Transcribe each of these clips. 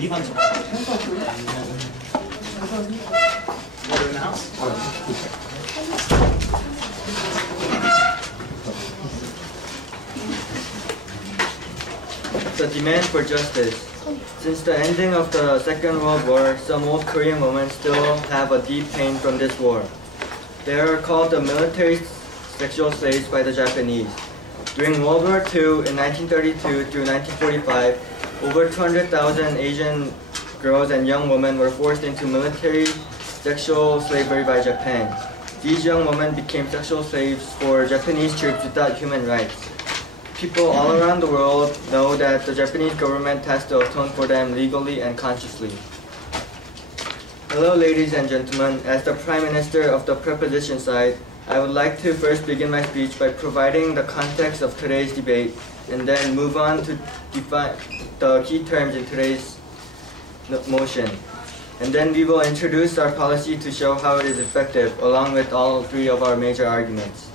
The demand for justice. Since the ending of the Second World War, some old Korean women still have a deep pain from this war. They are called the military sexual slaves by the Japanese. During World War II in 1932 through 1945, over 200,000 Asian girls and young women were forced into military sexual slavery by Japan. These young women became sexual slaves for Japanese troops without human rights. People all around the world know that the Japanese government has to atone for them legally and consciously. Hello, ladies and gentlemen. As the Prime Minister of the preposition side, I would like to first begin my speech by providing the context of today's debate and then move on to define the key terms in today's motion. And then we will introduce our policy to show how it is effective, along with all three of our major arguments.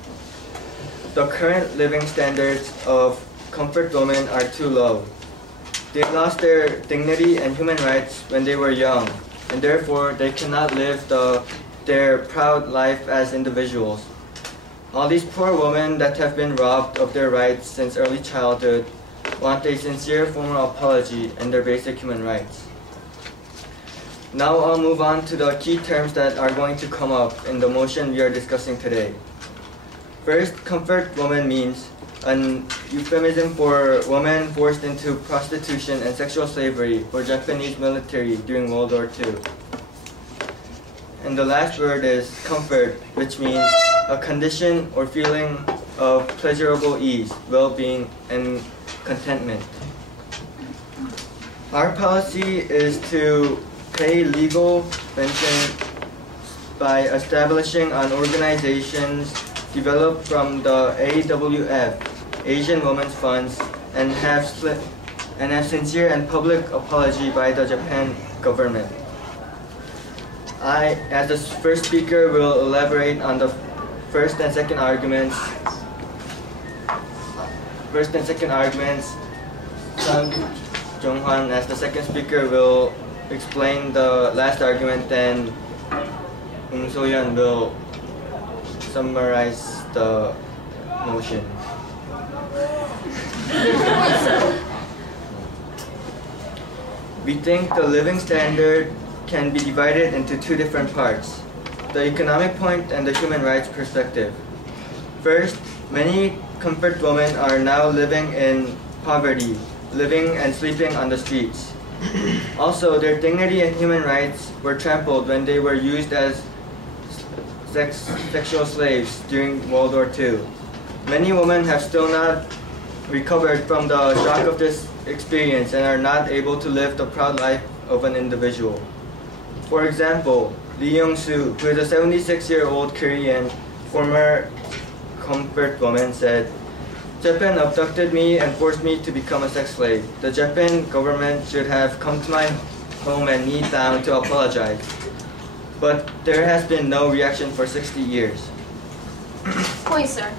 The current living standards of comfort women are too low. They lost their dignity and human rights when they were young, and therefore they cannot live their proud life as individuals. All these poor women that have been robbed of their rights since early childhood want a sincere formal apology and their basic human rights. Now I'll move on to the key terms that are going to come up in the motion we are discussing today. First, comfort woman means an euphemism for women forced into prostitution and sexual slavery for Japanese military during World War II. And the last word is comfort, which means a condition or feeling of pleasurable ease, well-being, and contentment. Our policy is to pay legal pension by establishing an organizations developed from the AWF, Asian Women's Funds, and have sincere and public apology by the Japan government. I, as the first speaker, will elaborate on the first and second arguments. Sang Jong-hwan, as the second speaker, will explain the last argument, then So-yeon will summarize the motion. We think the living standard can be divided into two different parts, the economic point and the human rights perspective. First, many comfort women are now living in poverty, living and sleeping on the streets. Also, their dignity and human rights were trampled when they were used as sexual slaves during World War II. Many women have still not recovered from the shock of this experience and are not able to live the proud life of an individual. For example, Lee Young-soo, who is a 76-year-old Korean former comfort woman, said, "Japan abducted me and forced me to become a sex slave. The Japan government should have come to my home and kneel down to apologize. But there has been no reaction for 60 years. Point, sir.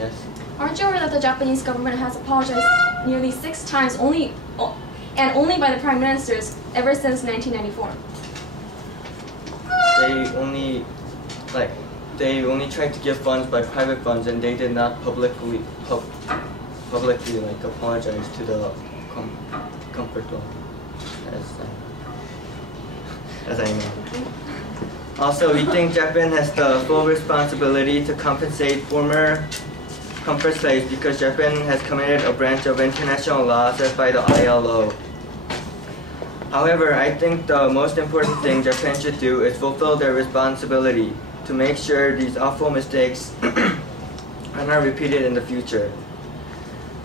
Yes. Aren't you aware that the Japanese government has apologized nearly 6 times only by the prime ministers ever since 1994? They only tried to give funds by private funds, and they did not publicly apologize to the comfort one, as I know. Also, we think Japan has the full responsibility to compensate former comfort slaves because Japan has committed a branch of international law set by the ILO. However, I think the most important thing Japan should do is fulfill their responsibility to make sure these awful mistakes are not repeated in the future.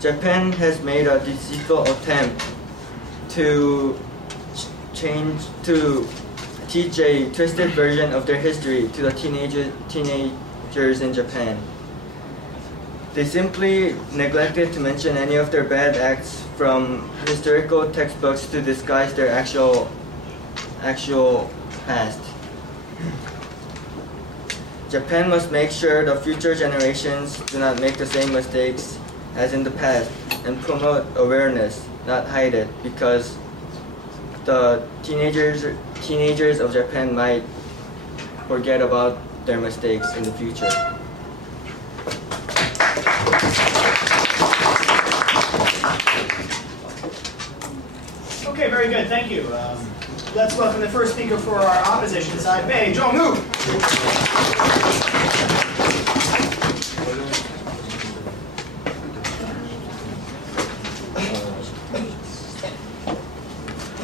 Japan has made a deceitful attempt to teach a twisted version of their history to the teenagers in Japan. They simply neglected to mention any of their bad acts from historical textbooks to disguise their actual past. Japan must make sure the future generations do not make the same mistakes as in the past and promote awareness, not hide it, because the teenagers of Japan might forget about their mistakes in the future. Okay, very good. Thank you. Let's welcome the first speaker for our opposition side, Bei Jong-woo.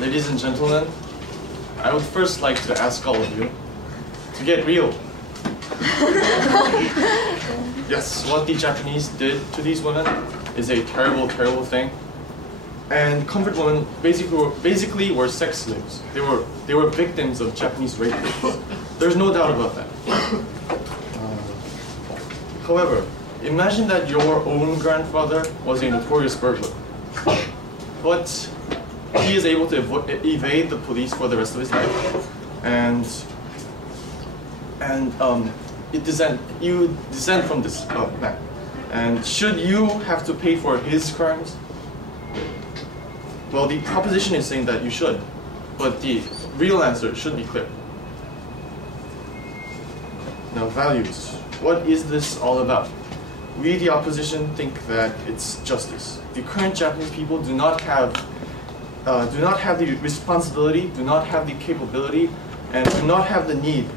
Ladies and gentlemen, I would first like to ask all of you to get real. Yes, what the Japanese did to these women is a terrible, terrible thing. And comfort women basically were sex slaves. They were victims of Japanese rape. There's no doubt about that. However, imagine that your own grandfather was a notorious burglar, but he is able to evade the police for the rest of his life, and you descend from this man. And should you have to pay for his crimes? Well, the proposition is saying that you should, but the real answer should be clear. Now, values. What is this all about? We, the opposition, think that it's justice. The current Japanese people do not have the responsibility, do not have the capability, and do not have the need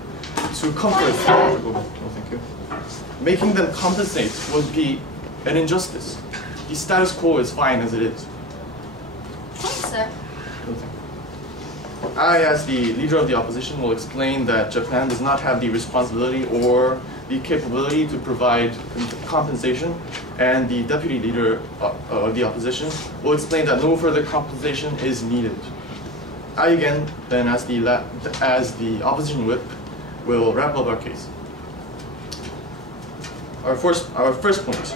to comfort women. No, thank you. Making them compensate would be an injustice. The status quo is fine as it is. Thanks, sir. I, as the leader of the opposition, will explain that Japan does not have the responsibility or the capability to provide compensation, and the deputy leader of the opposition will explain that no further compensation is needed. I again, then as the opposition whip, will wrap up our case. Our first point.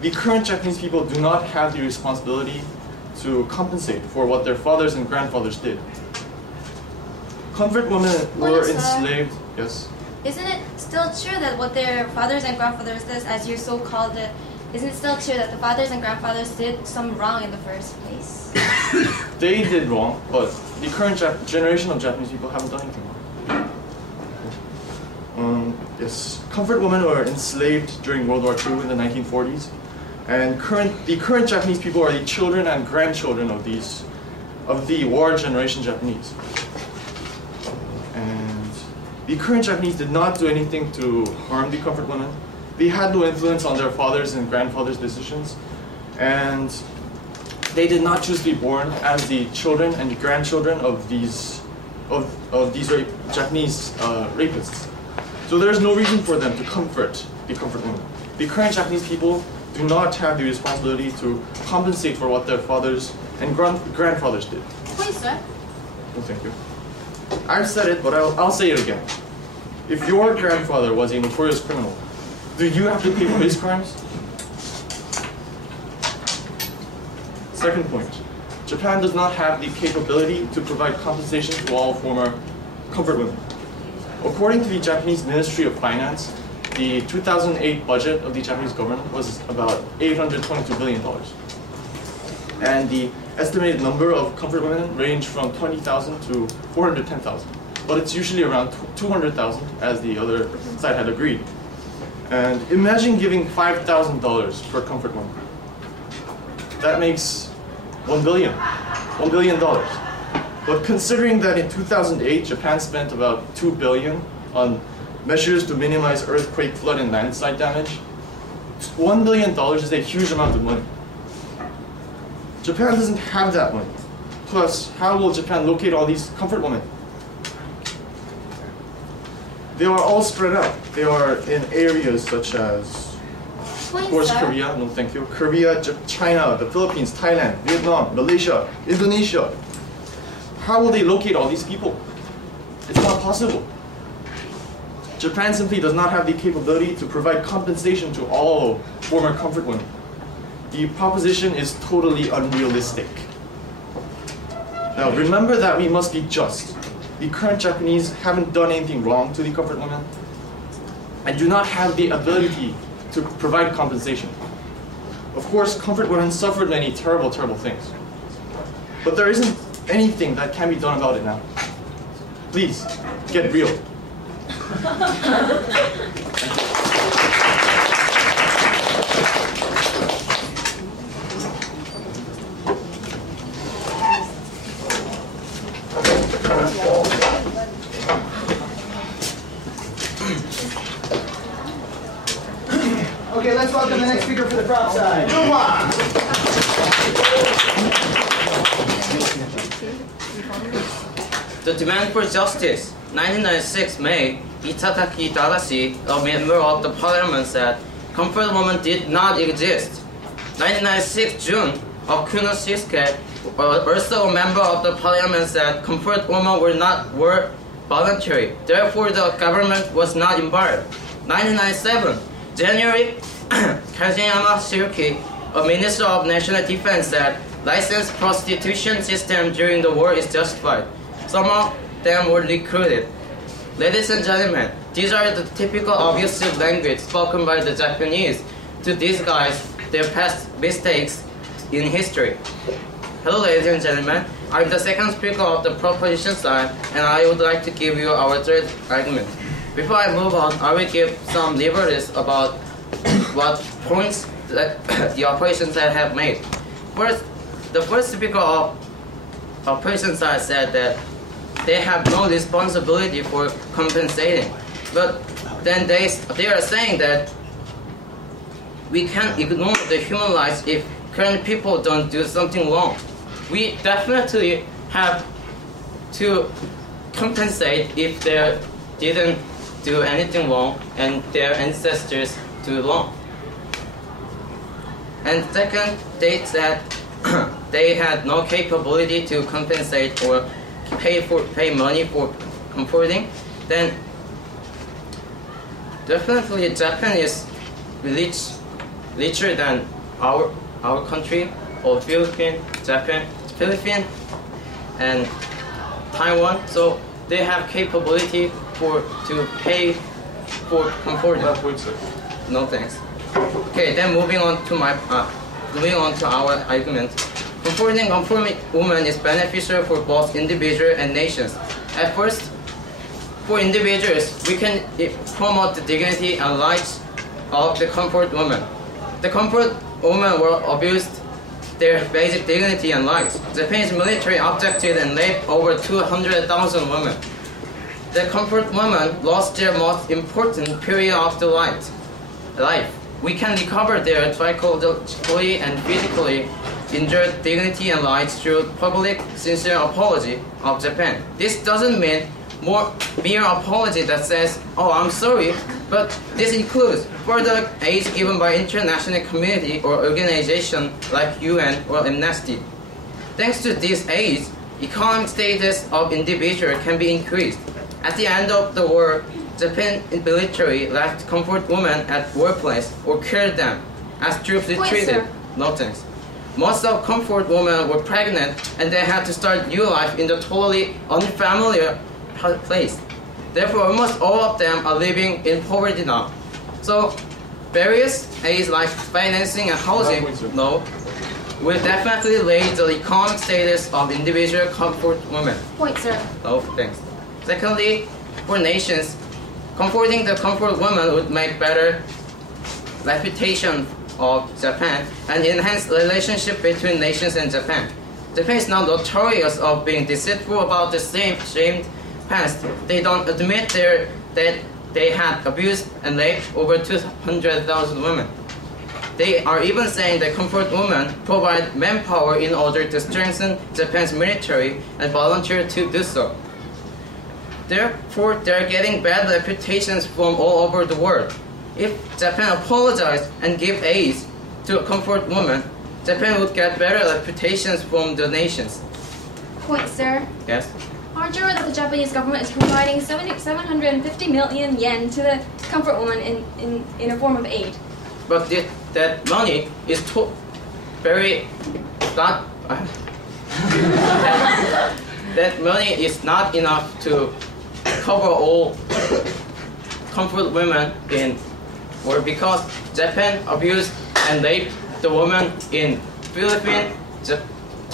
The current Japanese people do not have the responsibility to compensate for what their fathers and grandfathers did. Comfort women were enslaved. Yes? Isn't it still true that what their fathers and grandfathers did, as you so called it, isn't it still true that the fathers and grandfathers did some wrong in the first place? They did wrong, but the current generation of Japanese people haven't done anything wrong. Yes, comfort women were enslaved during World War II in the 1940s. And the current Japanese people are the children and grandchildren of the war generation Japanese. And the current Japanese did not do anything to harm the comfort women. They had no influence on their fathers and grandfathers' decisions, and they did not choose to be born as the children and the grandchildren of these Japanese rapists. So there is no reason for them to comfort the comfort women. The current Japanese people do not have the responsibility to compensate for what their fathers and grandfathers did. Please, sir. No, thank you. I've said it, but I'll say it again. If your grandfather was a notorious criminal, do you have to pay for his crimes? Second point. Japan does not have the capability to provide compensation to all former comfort women. According to the Japanese Ministry of Finance, the 2008 budget of the Japanese government was about $822 billion. And the estimated number of comfort women ranged from 20,000 to 410,000. But it's usually around 200,000, as the other side had agreed. And imagine giving $5,000 per comfort woman. That makes $1 billion. $1 billion. But considering that in 2008, Japan spent about $2 billion on measures to minimize earthquake, flood, and landslide damage, $1 billion is a huge amount of money. Japan doesn't have that money. Plus, how will Japan locate all these comfort women? They are all spread out. They are in areas such as, of course, Korea, no thank you, Korea, China, the Philippines, Thailand, Vietnam, Malaysia, Indonesia. How will they locate all these people? It's not possible. Japan simply does not have the capability to provide compensation to all former comfort women. The proposition is totally unrealistic. Now remember that we must be just. The current Japanese haven't done anything wrong to the comfort women and do not have the ability to provide compensation. Of course, comfort women suffered many terrible, terrible things. But there isn't anything that can be done about it now. Please, get real. Okay, let's welcome the next speaker for the prop side. Daewon. The demand for justice. 1996 May, Itataki Tadashi, a member of the parliament, said comfort women did not exist. 1996 June, Okuno Shisuke, also a member of the parliament, said comfort women were voluntary. Therefore, the government was not embarrassed. 1997 January, Kazuyama Shiruki, a minister of national defense, said licensed prostitution system during the war is justified. Some of them were recruited. Ladies and gentlemen, these are the typical abusive language spoken by the Japanese to disguise their past mistakes in history. Hello ladies and gentlemen, I'm the second speaker of the proposition side, and I would like to give you our third argument. Before I move on, I will give some liberties about what points that the opposition side have made. First, the first speaker of opposition side said that they have no responsibility for compensating. But then they are saying that we can't ignore the human lives if current people don't do something wrong. We definitely have to compensate if they didn't do anything wrong and their ancestors do wrong. And second, they said they had no capability to compensate or pay money for comforting. Then definitely Japan is richer than our country, or Philippines and Taiwan, so they have capability to pay for comforting. No thanks. Okay, then moving on to our argument. Comforting women is beneficial for both individual and nations. At first, for individuals, we can promote the dignity and rights of the comfort women. The comfort women were abused their basic dignity and rights. Japanese military abducted and raped over 200,000 women. The comfort women lost their most important period of the life. We can recover their psychologically and physically injured dignity and rights through public, sincere apology of Japan. This doesn't mean mere apology that says, "Oh, I'm sorry," but this includes further aid given by international community or organization like UN or Amnesty. Thanks to these aids, economic status of individuals can be increased. At the end of the war, Japan military left comfort women at workplace or killed them as troops retreated. No thanks. Most of comfort women were pregnant and they had to start new life in the totally unfamiliar place. Therefore, almost all of them are living in poverty now. So, various aids like financing and housing, will definitely raise the economic status of individual comfort women. Point, sir. No, thanks. Secondly, for nations, comforting the comfort women would make better reputation of Japan and enhance the relationship between nations and Japan. Japan is now notorious of being deceitful about the same past. They don't admit that they had abused and raped over 200,000 women. They are even saying that comfort women provide manpower in order to strengthen Japan's military and volunteer to do so. Therefore, they are getting bad reputations from all over the world. If Japan apologized and give aid to comfort women, Japan would get better reputations from the nations. Point, sir. Yes? Aren't you aware that the Japanese government is providing 750 million yen to the comfort woman in a form of aid? But that money is that money is not enough to cover all comfort women or because Japan abused and raped the women in Philippines,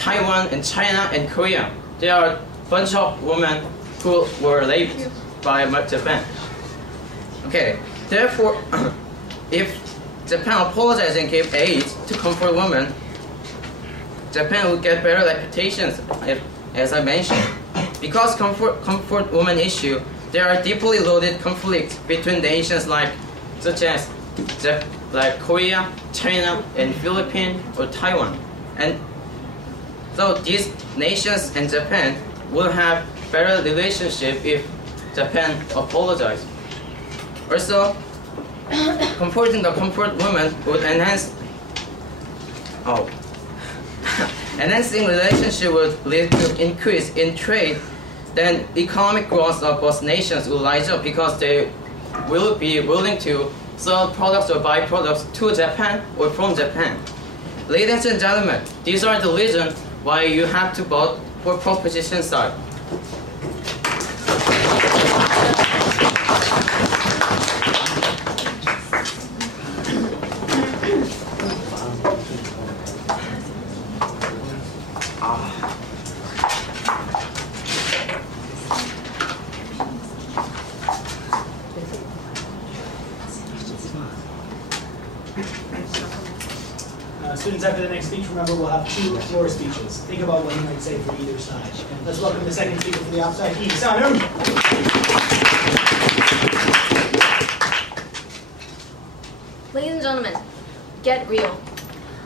Taiwan and China and Korea. There are a bunch of women who were raped by Japan. Okay, therefore, if Japan apologizes and give aid to comfort women, Japan would get better reputations, as I mentioned. Because comfort woman issue, there are deeply loaded conflicts between nations such as Korea, China, and Philippines or Taiwan. And so these nations and Japan will have better relationship if Japan apologizes. Also, comforting the comfort women would enhance. Enhancing relationship would lead to increase in trade. Then economic growth of both nations will rise up because they will be willing to sell products or buy products to Japan or from Japan. Ladies and gentlemen, these are the reasons why you have to vote for proposition side. Students, after the next speech, remember we'll have 2 floor speeches. Think about what you might say for either side. Let's welcome the second speaker for the opposite. Sanu. Ladies and gentlemen, get real.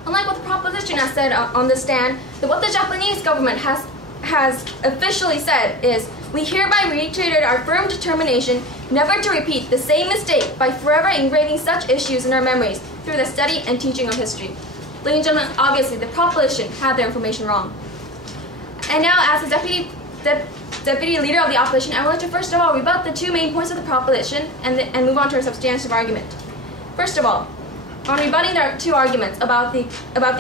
Unlike what the proposition has said on the stand, what the Japanese government has officially said is, we hereby reiterated our firm determination never to repeat the same mistake by forever engraving such issues in our memories through the study and teaching of history. Ladies and gentlemen, obviously the proposition had their information wrong. And now, as the deputy leader of the opposition, I would like to first of all rebut the 2 main points of the proposition and move on to our substantive argument. First of all, on rebutting their 2 arguments about the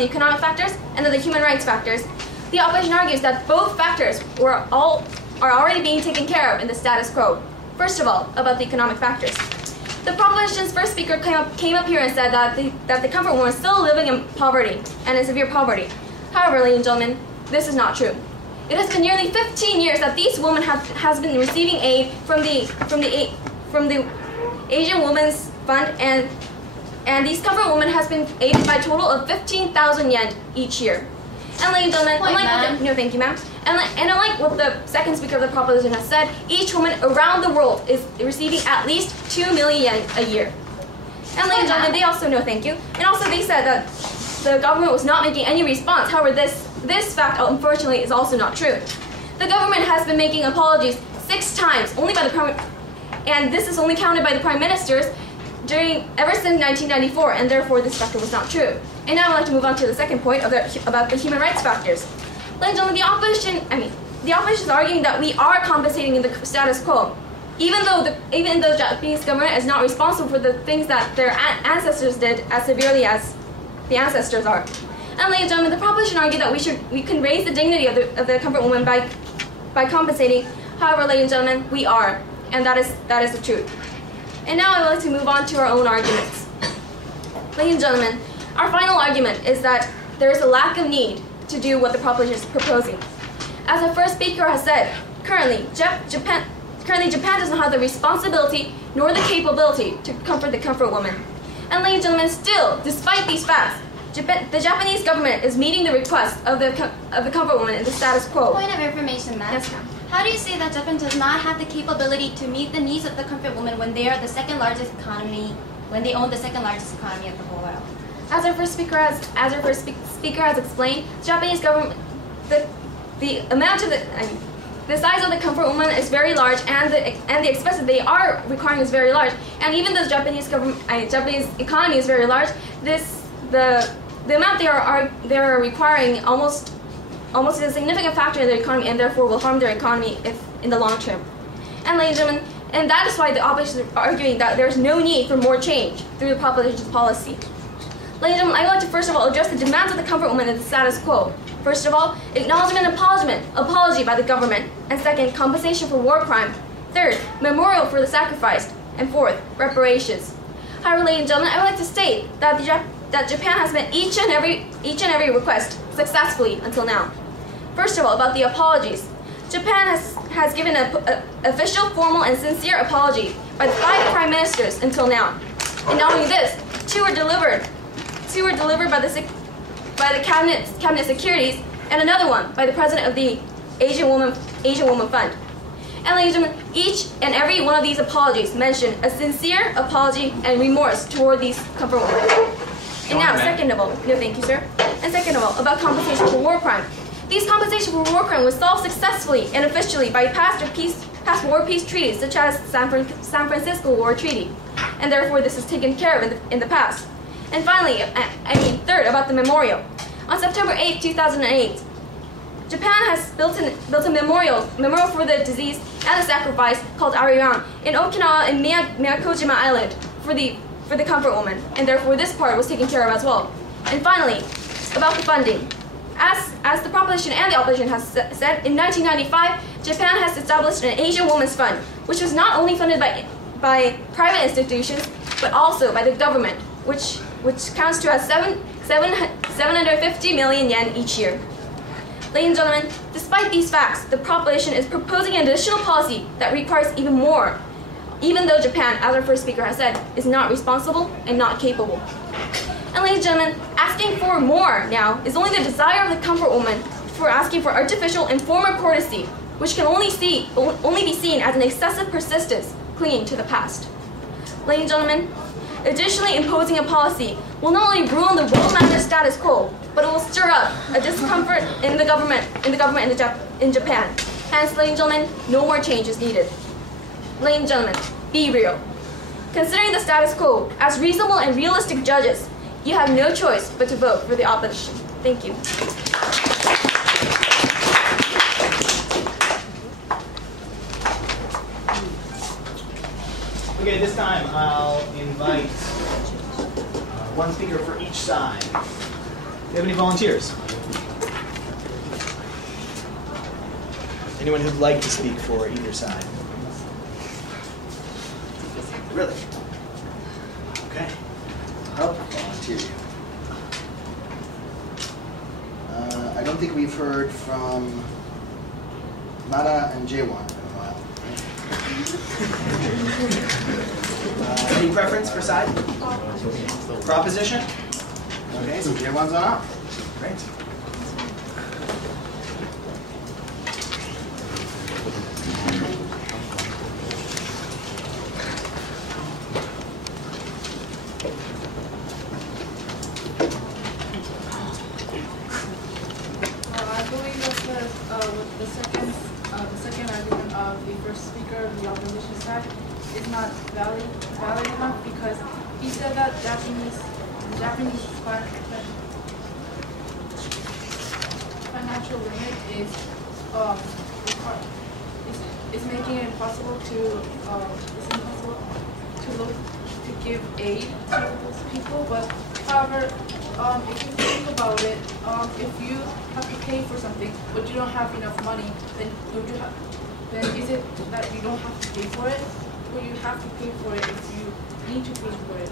economic factors and the human rights factors, the opposition argues that both factors are already being taken care of in the status quo. First of all, about the economic factors. The proposition's first speaker came up here and said that the comfort woman is still living in poverty and in severe poverty. However, ladies and gentlemen, this is not true. It has been nearly 15 years that these women has been receiving aid from the Asian Women's Fund, and these comfort women has been aided by a total of 15,000 yen each year. And ladies and gentlemen, thank you, ma'am. And unlike what the second speaker of the proposition has said, each woman around the world is receiving at least 2 million yen a year. And ladies and gentlemen, they also know, thank you. And also they said that the government was not making any response. However, this fact, unfortunately, is also not true. The government has been making apologies 6 times, and this is only counted by the prime ministers ever since 1994, and therefore this factor was not true. And now I'd like to move on to the second point about the human rights factors. Ladies and gentlemen, the opposition is arguing that we are compensating in the status quo, even though the Japanese government is not responsible for the things that their ancestors did as severely as the ancestors are. And ladies and gentlemen, the proposition argued that we can raise the dignity of the comfort woman by compensating. However, ladies and gentlemen, we are, and that is the truth. And now I'd like to move on to our own arguments. Ladies and gentlemen, our final argument is that there is a lack of need to do what the proposition is proposing. As the first speaker has said, currently Japan does not have the responsibility nor the capability to comfort the comfort woman. And ladies and gentlemen, still, despite these facts, the Japanese government is meeting the request of the comfort woman in the status quo. Point of information, ma'am. Yes, ma'am. How do you say that Japan does not have the capability to meet the needs of the comfort woman when they are the second largest economy, when they own the second largest economy of the whole world? As our first speaker has explained, the Japanese government, the size of the comfort woman is very large, and the expense that they are requiring is very large. And even though the Japanese economy is very large, the amount they are requiring almost is a significant factor in their economy, and therefore will harm their economy in the long term. And ladies and gentlemen, and that is why the opposition is arguing that there is no need for more change through the proposition's policy. Ladies and gentlemen, I would like to first of all address the demands of the comfort woman in the status quo. First of all, acknowledgement and apology by the government. And second, compensation for war crime. Third, memorial for the sacrificed. And fourth, reparations. However, ladies and gentlemen, I would like to state that Japan has met each and every request successfully until now. First of all, about the apologies. Japan has given an official, formal, and sincere apology by the 5 prime ministers until now. And not only this, 2 were delivered. 2 were delivered by the cabinet secretaries, and another one by the president of the Asian Woman Fund. And ladies and gentlemen, each and every one of these apologies mention a sincere apology and remorse toward these comfort women. And now, second of all, no thank you, sir. And second of all, about compensation for war crime. These compensation for war crime was solved successfully and officially by past war peace treaties, such as San Francisco War Treaty, and therefore this is taken care of in the past. And finally, third, about the memorial. On September 8, 2008, Japan has built a memorial for the disease and the sacrifice called Ariran in Okinawa and Miyakojima Island for the comfort woman, and therefore this part was taken care of as well. And finally, about the funding. As the proposition and the opposition has said, in 1995, Japan has established an Asian Women's Fund, which was not only funded by private institutions, but also by the government, which counts to as 750 million yen each year. Ladies and gentlemen, despite these facts, the proposition is proposing an additional policy that requires even more, even though Japan, as our first speaker has said, is not responsible and not capable. And ladies and gentlemen, asking for more now is only the desire of the comfort woman for asking for artificial and former courtesy, which can only be seen as an excessive persistence clinging to the past. Ladies and gentlemen, additionally imposing a policy will not only ruin the well-managed status quo, but it will stir up a discomfort in the government in Japan. Hence, ladies and gentlemen, no more change is needed. Ladies and gentlemen, be real. Considering the status quo, as reasonable and realistic judges, you have no choice but to vote for the opposition. Thank you. Okay, this time I'll invite one speaker for each side. Do you have any volunteers? Anyone who'd like to speak for either side? Really? Okay. I'll volunteer you. I don't think we've heard from Nara and Daewon in a while. Any preference for side? Proposition? Okay, so Daewon's on up. Great. The second argument of the first speaker of the opposition side is not valid enough, because he said that the Japanese financial limit is making it impossible to give aid to those people. But however, if you think about it, if you have to pay for something but you don't have enough money, then is it that you don't have to pay for it, or you have to pay for it if you need to pay for it?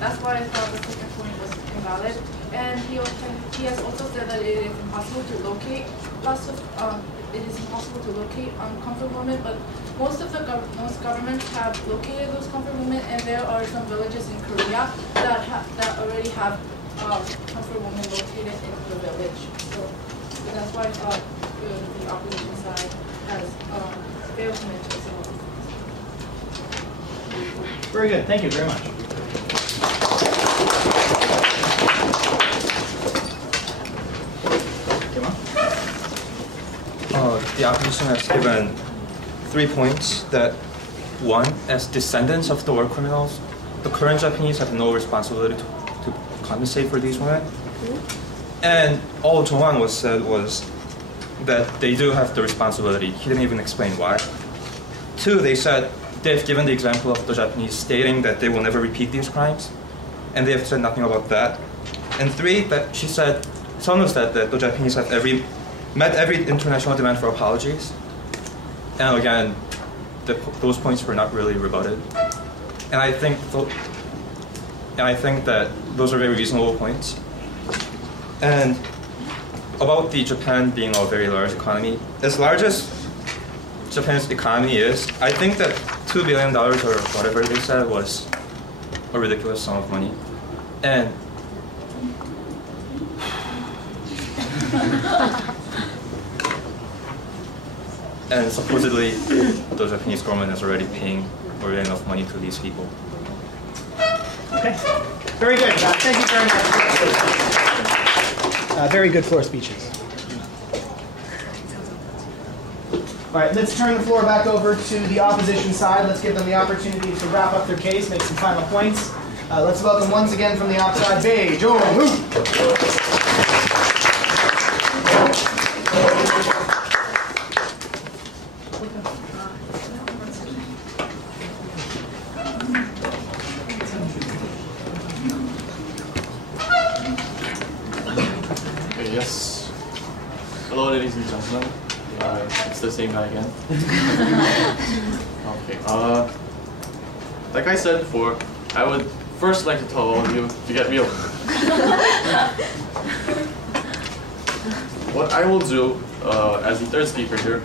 That's why I thought the second point was invalid. And he has also said that it is impossible to locate comfort women, but most governments have located those comfort women, and there are some villages in Korea that already have comfort women located in the village. So that's why I thought the opposition side has failed to mention some of these. Very good. Thank you very much. The opposition has given 3 points. That one, as descendants of the war criminals, the current Japanese have no responsibility to compensate for these women. And all Daewon said was that they do have the responsibility. He didn't even explain why. 2, they said they've given the example of the Japanese stating that they will never repeat these crimes, and they have said nothing about that. And 3, that someone said that the Japanese have met every international demand for apologies. And again, those points were not really rebutted. And I think that those are very reasonable points. And about the Japan being a very large economy. As large as Japan's economy is, I think that $2 billion or whatever they said was a ridiculous sum of money. And and supposedly the Japanese government is already paying more than enough money to these people. Okay, very good. Thank you very much. Very good floor speeches. All right, let's turn the floor back over to the opposition side. Let's give them the opportunity to wrap up their case, make some final points. Let's welcome once again from the outside, Daewon. Yes. Hello, ladies and gentlemen. It's the same guy again. Okay. Like I said before, I would first like to tell all of you to get real. What I will do as the third speaker here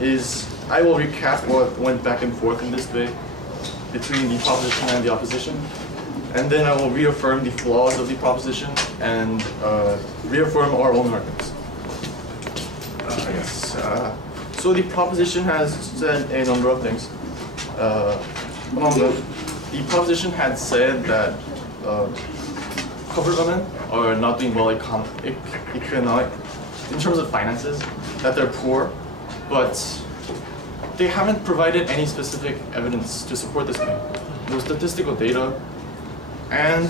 is I will recap what went back and forth in this debate between the proposition and the opposition. And then I will reaffirm the flaws of the proposition and reaffirm our own arguments. So the proposition has said a number of things. Among them, the proposition had said that covered women are not doing well economic in terms of finances, that they're poor, but they haven't provided any specific evidence to support this claim. No statistical data. And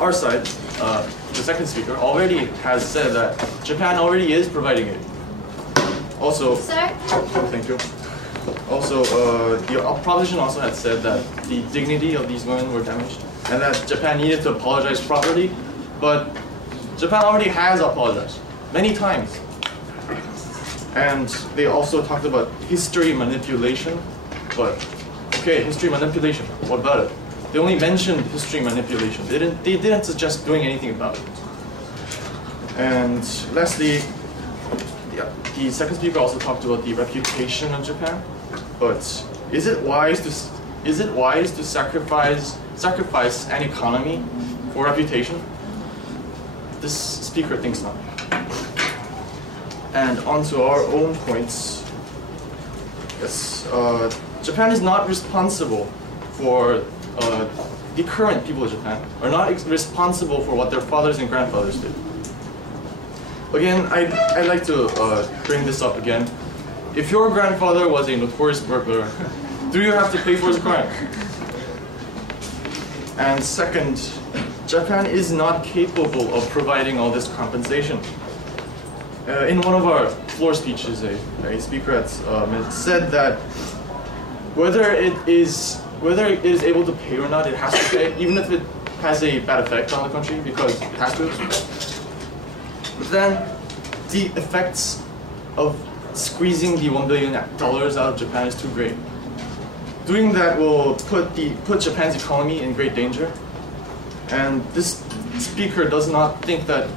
our side, the second speaker, already has said that Japan already is providing it. Also, Sir? Thank you. Also, the proposition also had said that the dignity of these women were damaged and that Japan needed to apologize properly, but Japan already has apologized many times. And they also talked about history manipulation, but okay, history manipulation, what about it? They only mentioned history manipulation. They didn't suggest doing anything about it. And lastly, the second speaker also talked about the reputation of Japan. But is it wise to sacrifice an economy for reputation? This speaker thinks not. And onto our own points. Yes, Japan is not responsible for the current people of Japan are not responsible for what their fathers and grandfathers did. Again, I'd like to bring this up again. If your grandfather was a notorious burglar, do you have to pay for his crime? And second, Japan is not capable of providing all this compensation. In one of our floor speeches, a speaker said that whether it is able to pay or not, it has to pay, even if it has a bad effect on the country, because it has to. But then, the effects of squeezing the $1 billion out of Japan is too great. Doing that will put Japan's economy in great danger. And this speaker does not think that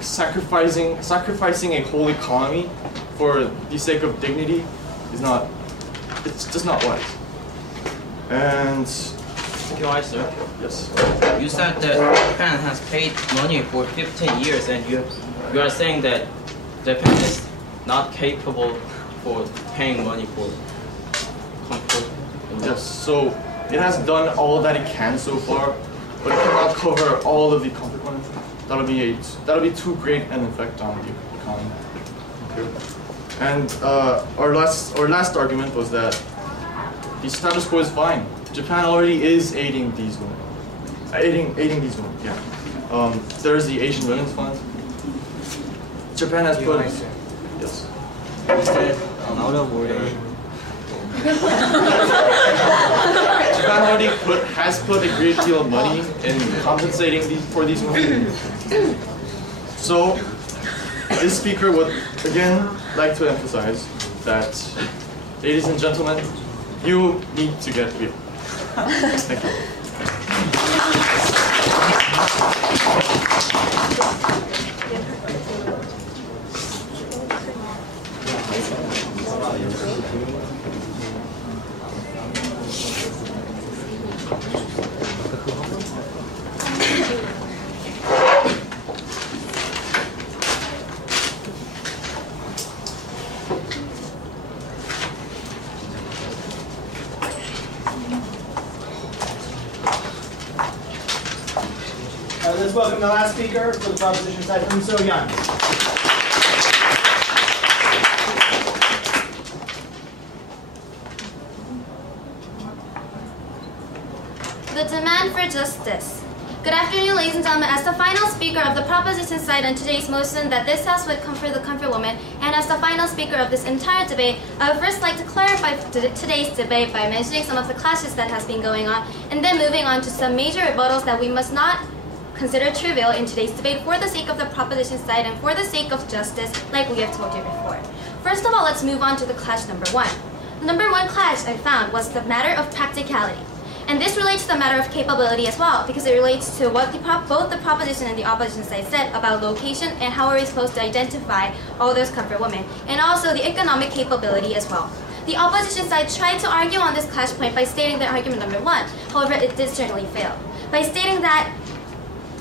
sacrificing a whole economy for the sake of dignity is not. It's just not wise. And Your Honor, sir. yes. You said that Japan has paid money for 15 years, and you are saying that Japan is not capable for paying money for comfort. Yes. So it has done all that it can so far, but it cannot cover all of the consequences. That'll be too great an effect on the economy. Okay. And our last argument was that the status quo is fine. Japan already is aiding these women. Aiding these women, yeah. There's the Asian Women's Fund. Japan has put... Yes. Out of order. Japan already has put a great deal of money in compensating for these women. So, this speaker would again like to emphasize that, ladies and gentlemen, you need to get real. Thank you. let's welcome the last speaker for the proposition side, So Hyun. The demand for justice. Good afternoon, ladies and gentlemen. As the final speaker of the proposition side on today's motion that this House would comfort the comfort woman, and as the final speaker of this entire debate, I would first like to clarify today's debate by mentioning some of the clashes that has been going on, and then moving on to some major rebuttals that we must not consider trivial in today's debate for the sake of the proposition side and for the sake of justice, like we have told you before. First of all, let's move on to the clash number one. The number one clash I found was the matter of practicality. And this relates to the matter of capability as well, because it relates to what both the proposition and the opposition side said about location and how are we supposed to identify all those comfort women, and also the economic capability as well. The opposition side tried to argue on this clash point by stating their argument number one. However, it did certainly fail. By stating that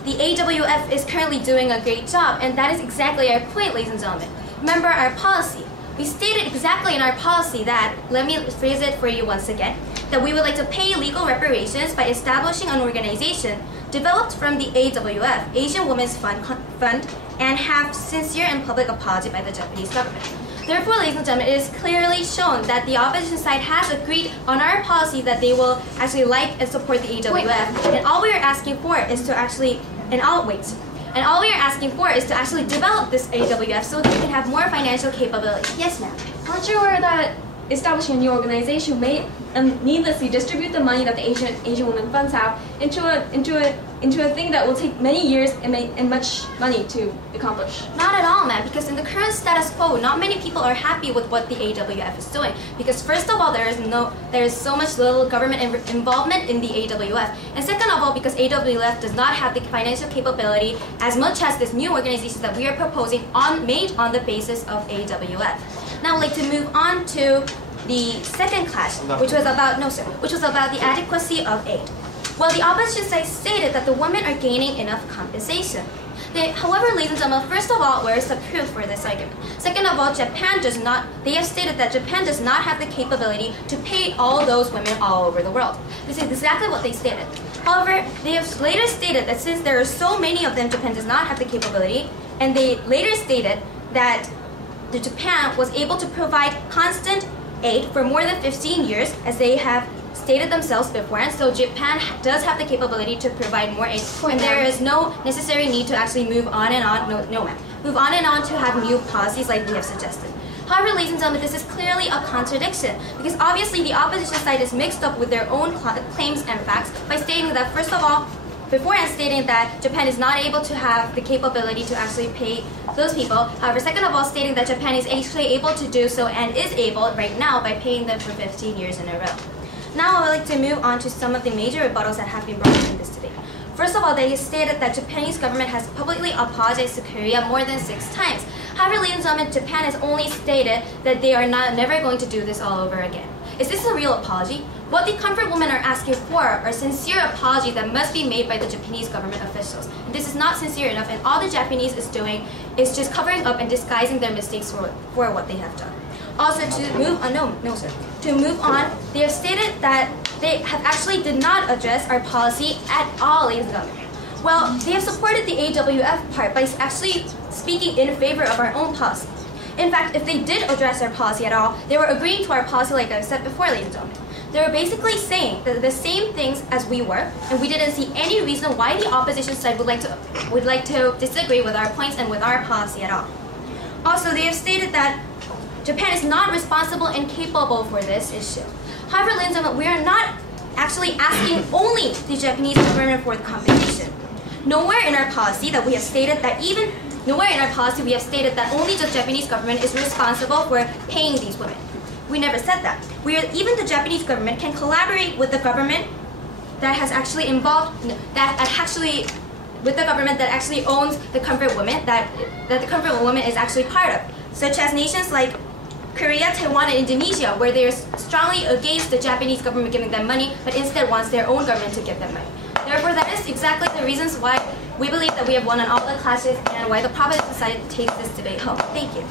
the AWF is currently doing a great job, and that is exactly our point, ladies and gentlemen. Remember our policy. We stated exactly in our policy that, let me phrase it for you once again, that we would like to pay legal reparations by establishing an organization developed from the AWF, Asian Women's Fund, and have sincere and public apology by the Japanese government. Therefore, ladies and gentlemen, it is clearly shown that the opposition side has agreed on our policy that they will actually like and support the AWF, and all we are asking for is to actually, and all we are asking for is to actually develop this AWF so that we can have more financial capability. Yes, ma'am. Aren't you aware that establishing a new organization may needlessly distribute the money that the Asian Women Funds have into a thing that will take many years and much money to accomplish? Not at all, ma'am, because in the current status quo, not many people are happy with what the AWF is doing. Because first of all, there is so much little government involvement in the AWF, and second of all, because AWF does not have the financial capability as much as this new organization that we are proposing made on the basis of AWF. Now, I'd like to move on to the second clash, which was about the adequacy of aid. Well, the opposition side stated that the women are gaining enough compensation. However, ladies and gentlemen, first of all, where is the proof for this argument? Second of all, they have stated that Japan does not have the capability to pay all those women all over the world. This is exactly what they stated. However, they have later stated that since there are so many of them, Japan does not have the capability, and they later stated that Japan was able to provide constant aid for more than 15 years, as they have stated themselves before, and so Japan does have the capability to provide more aid, and there is no necessary need to actually move on and on, move on and on to have new policies like we have suggested. However, ladies and gentlemen, this is clearly a contradiction, because obviously the opposition side is mixed up with their own claims and facts by stating that, first of all, beforehand stating that Japan is not able to have the capability to actually pay those people. However, second of all, stating that Japan is actually able to do so and is able right now by paying them for 15 years in a row. Now I would like to move on to some of the major rebuttals that have been brought up in this debate. First of all, they stated that Japanese government has publicly apologized to Korea more than 6 times. However, ladies and gentlemen, Japan has only stated that they are never going to do this all over again. Is this a real apology? What the comfort women are asking for are sincere apologies that must be made by the Japanese government officials. And this is not sincere enough, and all the Japanese is doing is just covering up and disguising their mistakes for what they have done. Also, to move on, they have stated that they have actually did not address our policy at all, ladies and gentlemen. Well, they have supported the AWF part by actually speaking in favor of our own policy. In fact, if they did address our policy at all, they were agreeing to our policy like I said before, ladies and gentlemen. They were basically saying that the same things as we were, and we didn't see any reason why the opposition side would like to disagree with our points and with our policy at all. Also, they have stated that Japan is not responsible and capable for this issue. However, ladies and gentlemen, we are not actually asking only the Japanese government for the compensation. Nowhere in our policy that we have stated that only the Japanese government is responsible for paying these women. We never said that. Even the Japanese government can collaborate with the government that has actually with the government that actually owns the comfort women that the comfort woman is actually part of, such as nations like Korea, Taiwan, and Indonesia, where they are strongly against the Japanese government giving them money, but instead wants their own government to give them money. Therefore, that is exactly the reasons why we believe that we have won on all the classes and why the proposition side takes this debate home. Thank you.